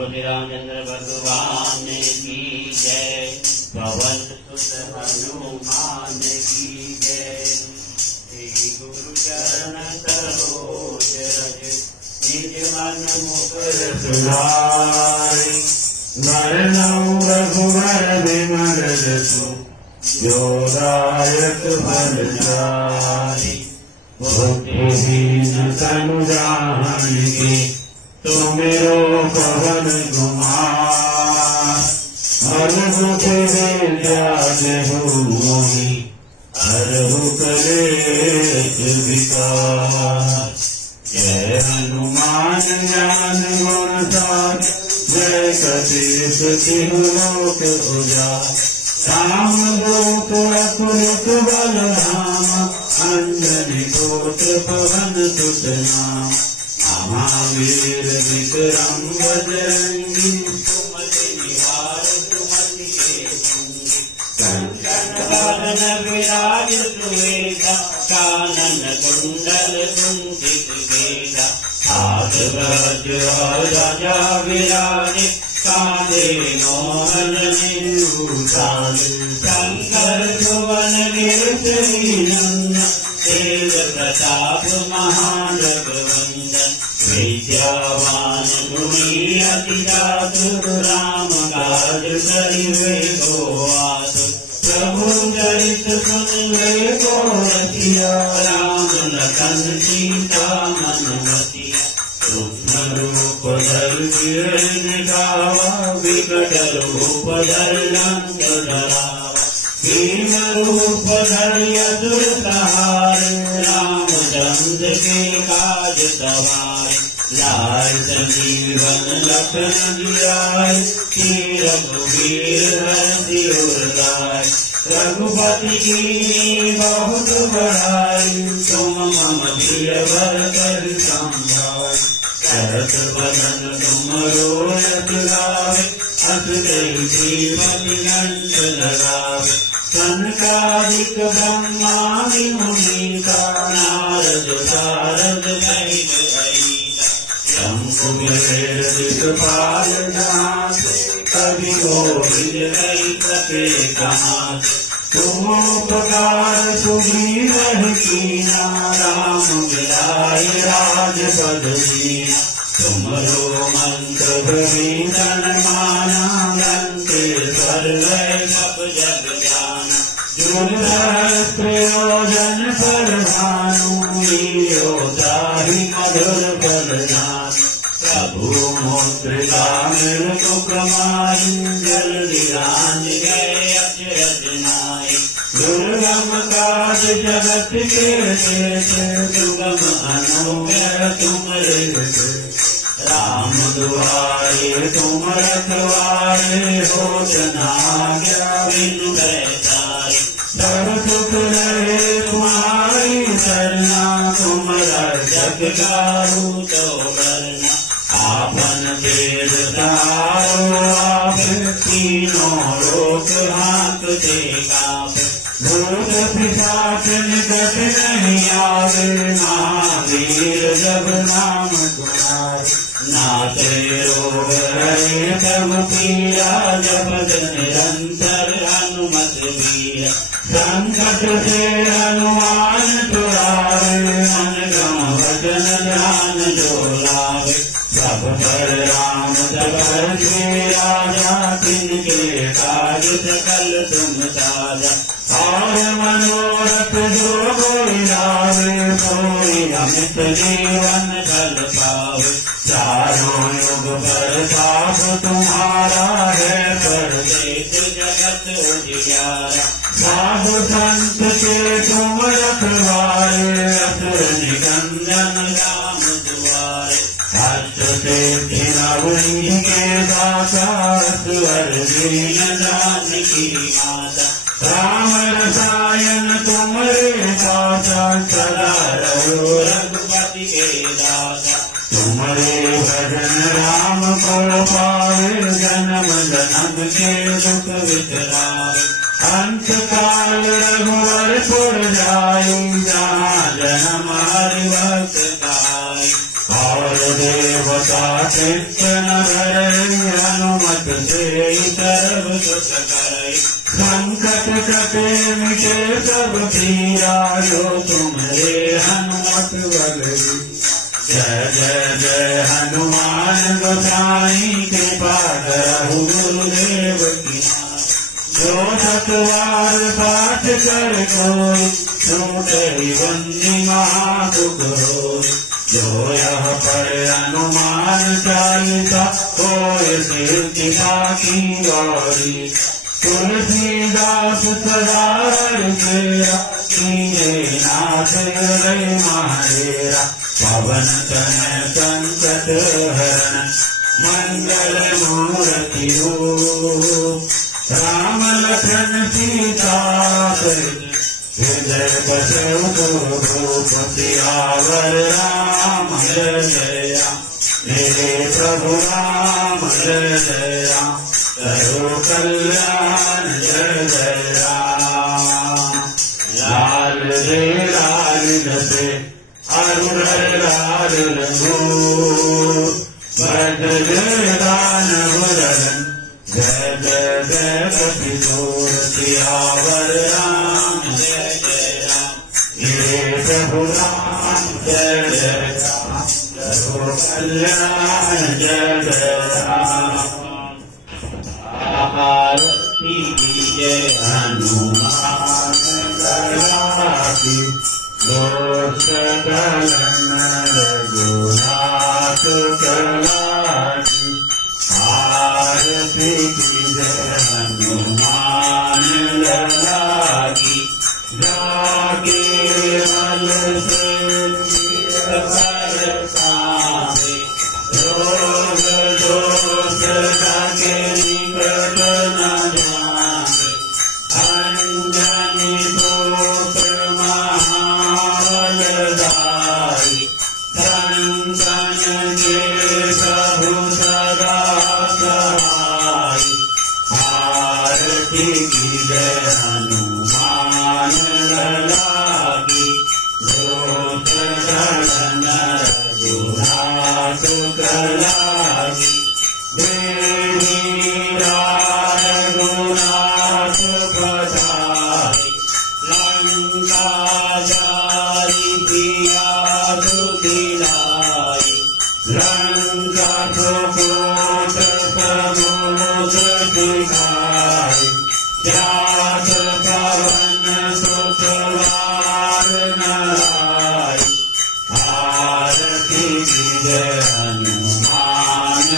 श्री रामचंद्र भगवान की जय। पवन सुत हनुमान की जय। श्री गुरु चरण सरोज रज निज मन मुकुर सुधारि। वरनौ रघुवर विमल जसु जो दायक फल चारि। बुद्धिहीन तनु जानिके तुमिरो पवन कुमार। अद्भुत विद्या देहु मोहि हरहु कलेश विकार। जय हनुमान ज्ञान गुण सागर जय कपीस तिहु लोक उजागर। रामदूत अतुलित बल धामा अंजनी पुत्र पवन सुत नामा। महावीर विक्रम बजरंगी सुमति निवार सुमति के संगी। कंचन बरन विराज सुवेगा कानन कुंडल कुंचित वेगा। हाथ वज्र ध्वजा विराजे कांधे मोहन निभूषाण। शंकर सुवन केसरी नंदन तेज प्रताप महाजगवंदन। विद्यावान गुणी अति चातुर राम काज करिबे को आतुर। प्रभु चरित सुनिबे को रसिया राम लखन सीता मन बसिया। सूक्ष्म रूप धरि दिखावा विकट रूप धरि लंक डरावा। भीम रूप धरि असुर संहारे रामचंद्र के काज सवारे। लाल संजीवन लखन जियाए श्री रघुवीर हरषि उर लाए। रघुपति की बहुत बड़ाई तुम मम प्रिय भरत समझाए। शरत बदन तुमरो यश गावे अस कहि श्रीपति कंठ लगावे। सनकादिक ब्रह्मादि मुनीसा नारद सारद सहित अहिसा। शंभु गरुड़ दिक्पाल नाथ कवि कोविद कहि सके कहात। तुम उपकार सुग्रीव कीना राम मिलाय राजपद दीना। तुमरो मंत्र भीषण माना लंकेश्वर वै सब जग जाना। दुर्धर प्रयोजन पर भानु लील्योताहि मधुर फल जानु। प्रभु मुद्रिका मुख माहि जल्दी रांझ गए अचरज नाहि। दुर्गम काज जगत के शेष दुर्गम अनुग्रह तुमरे भेष। राम दुआरे तुम रखवारे होत न आज्ञा बिनु पैसारे। सब सुख रहे तुम्हारी सरना तुम रक्षक काहू तो डरना। आपन तेज सहारो आप तीनों लोक हाँकते काँपे। भूत पिशाच निकट नहीं आवे महावीर जब नाम तुम्हारे। नाथे रोग हरे सब पीरा जपत निरंतर हनुमत वीरा। संकट से हनुमान छुड़ावे मन क्रम वचन ध्यान जो लावे। सब पर राम सबर श्री राजा तिनके काज सकल तुम साजा। और मनोरथ जो कोई लावे सोई अमित जीवन फल पावे। चारों युग प्रताप तुम्हारा है परदेश जगत उजियारा। साधु संत के तुम रखवारे असुर निकंदन राम दुआरे। हस्त से नवनी के दाता स्वर दीन जानकी माता। राम रसायन तुमरे दाता सदा रहो रघुपति के दाता। तुमरे भजन राम को पावे जन्म जन्म के दुख विसरावे। अंत काल रघुवर पुर जाई जहाँ जन्म हरि भक्त गाई। और देवता चित्त न धरे संकट कटे मिटे सब पीरा जो तुम्हारे हनुमत बलवी। जय जय जय हनुमान गोसाई कृपा करहु गुरुदेव की। जो सतवार पाठ कर कोई छूटे बंदी महादुख होई। जो यह पढ़े हनुमान चालीसा होए सिद्धि की गौरी। तुलसीदास सदा हरिया कीजे नाथ हृदय महाडेरा। पवन तनय संकट हरण मंगल मूर्ति रूप। राम लखन सीता हृदय बसहु भूप। सियावर राम जय जय राम मेरे प्रभु राम जय जय राम। करो कल्याण जय जय राम। लाल रे लाल से अरुण लाल रघु। भद्र दान वरन जय जय जय कपितोर। सियावर राम जय जय राम मेरे प्रभु राम जय जय राम। करो कल्याण जय जय राम। आरती जय हनुमान की। दोष दलन रघुनाथ की। आरती जय हनुमान की। जाके मल से रोग दोष जाके निकट न जाए। अंजनी पुत्र महाबलधारी। संतन के प्रभु सदा सहाय। आरती जय हनुमान की। दोष दलन रघुनाथ की। देवी रघुनाथ पधारे। लंका जारी किया दुदिलाई। लंका सुकोट समुद्र सिखाए। जात पवन सुतवार नराय। आरती जय हनुमान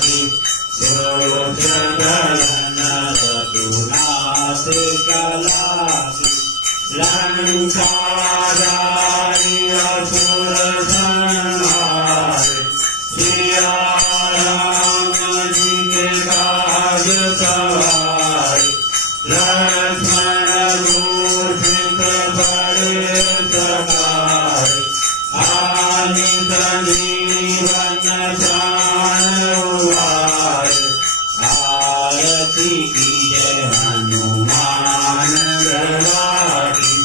की। दोष दलन रघुनाथ की। लंका जारी असुर संहारे। सिया राम जी के काज सवारे। लक्ष्मण मूर्छित पड़े सकारे। आनि संजीवन प्राण उबारे। आरती जय हनुमान की।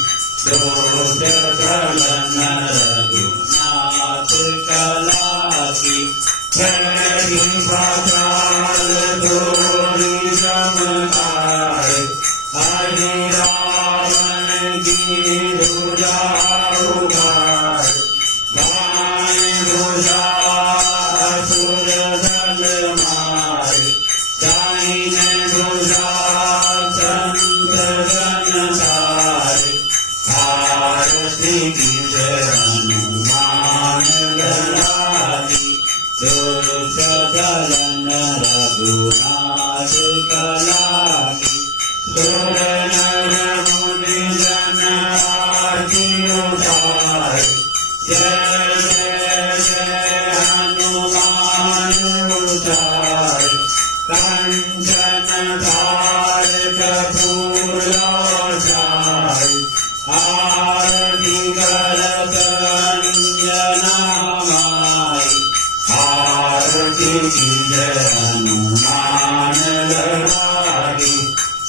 दोष दलन रघुनाथ की। पाताल तोरी समकाय। हरि रावण की भुजा उठाए। बाण भुजा असुर दल मारे। दाहिन भुजा संत जन तारे। आरती जय हनुमान की। दोष दलन रघुनाथ की। सुर नर मुनि जन आरती उतारे। जय जय जय हनुमान उतारे। कंचन थाल कपूर छाए। आरती करत अंजना माई। आरती जय हनुमान की।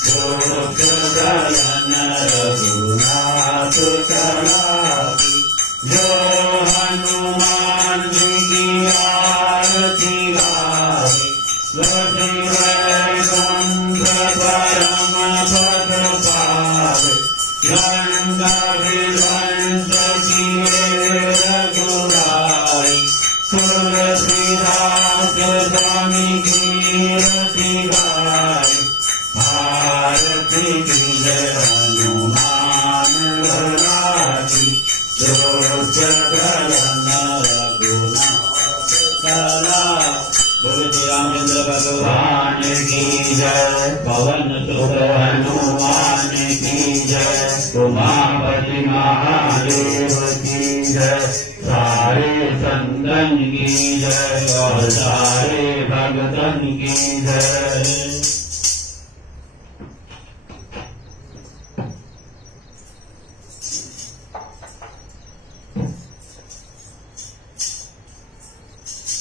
दोष दलन रघुनाथ की। जो हनुमान जी की आरती गावे। वैकुंठ परम पद पाद गंध किए रघुराई तुलसीदास स्वामी की रति गाई भारती की जय हनुमान राजी जो जगन रघुनाथ कला बोले श्री रामचंद्र भगवान की जय पवन सुत हनुमान की जय उमापति महादेव की जय सारे संतन की जय और सारे भगतन की जय।